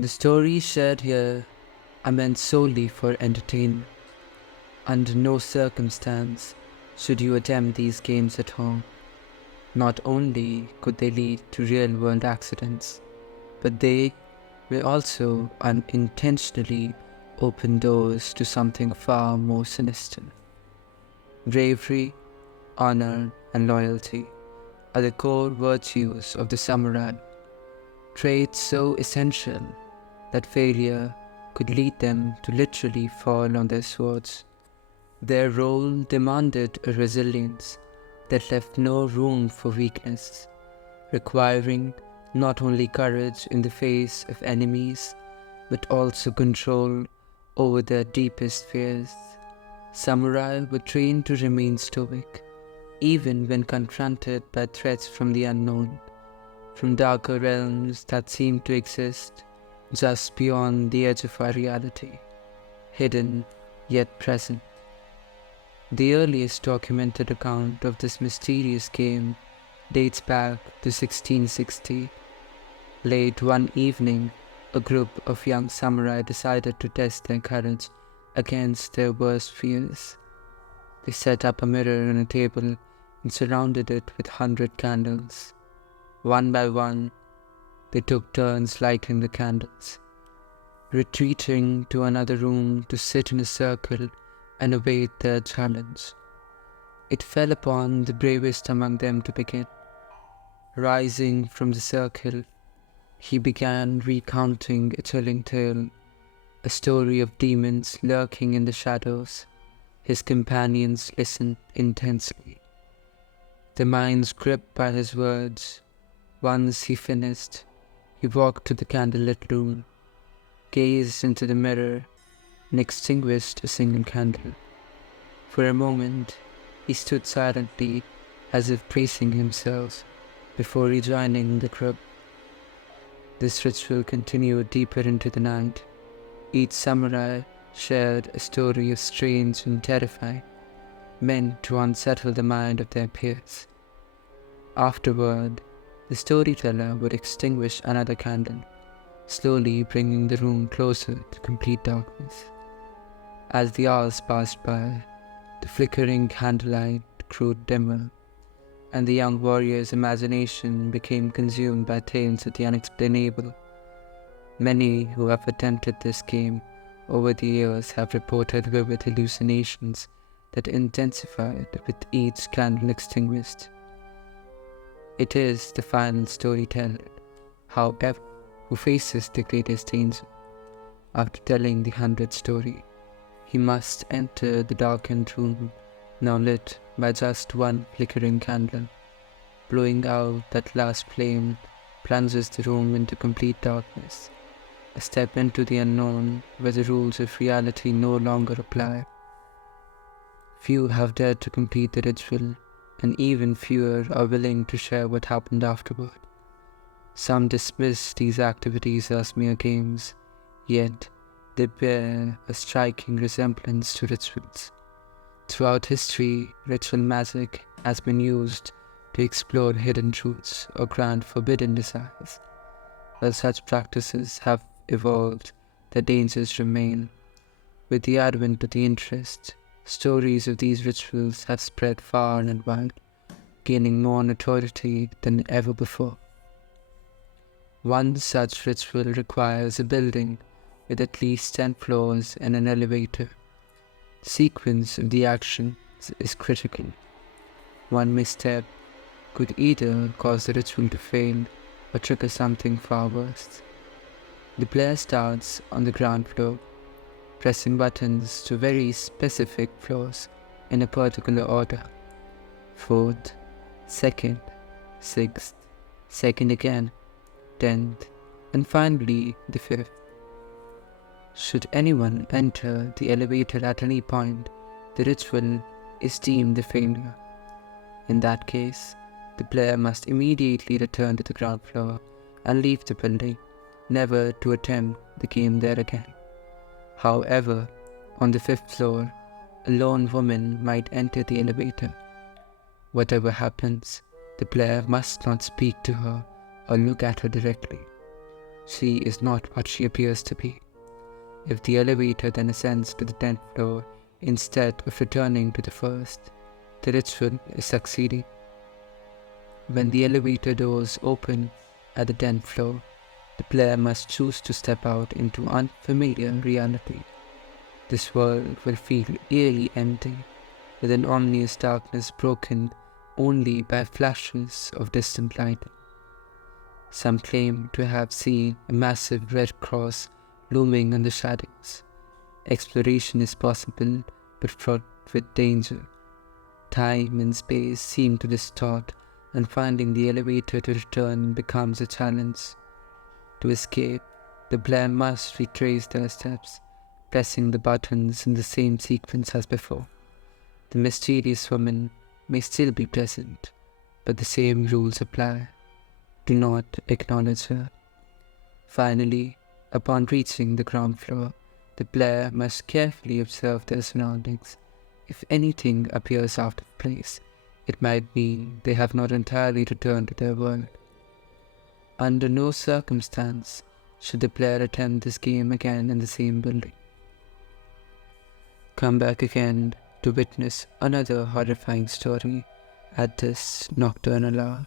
The stories shared here are meant solely for entertainment. Under no circumstance should you attempt these games at home. Not only could they lead to real-world accidents, but they may also unintentionally open doors to something far more sinister. Bravery, honor, and loyalty are the core virtues of the samurai, traits so essential that failure could lead them to literally fall on their swords. Their role demanded a resilience that left no room for weakness, requiring not only courage in the face of enemies, but also control over their deepest fears. Samurai were trained to remain stoic, even when confronted by threats from the unknown, from darker realms that seemed to exist just beyond the edge of our reality, hidden yet present. The earliest documented account of this mysterious game dates back to 1660. Late one evening, a group of young samurai decided to test their courage against their worst fears. They set up a mirror on a table and surrounded it with 100 candles. One by one, they took turns lighting the candles, retreating to another room to sit in a circle and await their challenge. It fell upon the bravest among them to begin. Rising from the circle, he began recounting a chilling tale, a story of demons lurking in the shadows. His companions listened intensely, their minds gripped by his words. Once he finished, he walked to the candlelit room, gazed into the mirror, and extinguished a single candle. For a moment, he stood silently, as if bracing himself, before rejoining the group. This ritual continued deeper into the night. Each samurai shared a story of strange and terrifying, meant to unsettle the mind of their peers. Afterward, the storyteller would extinguish another candle, slowly bringing the room closer to complete darkness. As the hours passed by, the flickering candlelight grew dimmer, and the young warrior's imagination became consumed by tales of the unexplainable. Many who have attempted this game over the years have reported vivid hallucinations that intensified with each candle extinguished. It is the final storyteller, however, who faces the greatest danger. After telling the 100th story, he must enter the darkened room, now lit by just one flickering candle. Blowing out that last flame plunges the room into complete darkness, a step into the unknown where the rules of reality no longer apply. Few have dared to complete the ritual, and even fewer are willing to share what happened afterward. Some dismiss these activities as mere games, yet they bear a striking resemblance to rituals. Throughout history, ritual magic has been used to explore hidden truths or grant forbidden desires. While such practices have evolved, their dangers remain. With the advent of the interest, stories of these rituals have spread far and wide, gaining more notoriety than ever before. One such ritual requires a building with at least 10 floors and an elevator. The sequence of the action is critical. One misstep could either cause the ritual to fail or trigger something far worse. The player starts on the ground floor, pressing buttons to very specific floors in a particular order: 4th, 2nd, 6th, 2nd again, 10th, and finally the 5th. Should anyone enter the elevator at any point, the ritual is deemed a failure. In that case, the player must immediately return to the ground floor and leave the building, never to attempt the game there again. However, on the 5th floor, a lone woman might enter the elevator. Whatever happens, the player must not speak to her or look at her directly. she is not what she appears to be. If the elevator then ascends to the 10th floor instead of returning to the first, the ritual is succeeding. When the elevator doors open at the 10th floor, the player must choose to step out into unfamiliar reality. This world will feel eerily empty, with an ominous darkness broken only by flashes of distant lighting. Some claim to have seen a massive red cross looming in the shadows. Exploration is possible, but fraught with danger. Time and space seem to distort, and finding the elevator to return becomes a challenge. To escape, the player must retrace their steps, pressing the buttons in the same sequence as before. The mysterious woman may still be present, but the same rules apply. Do not acknowledge her. Finally, upon reaching the ground floor, the player must carefully observe their surroundings. If anything appears out of place, it might mean they have not entirely returned to their world. Under no circumstance should the player attempt this game again in the same building. Come back again to witness another horrifying story at this nocturnal hour.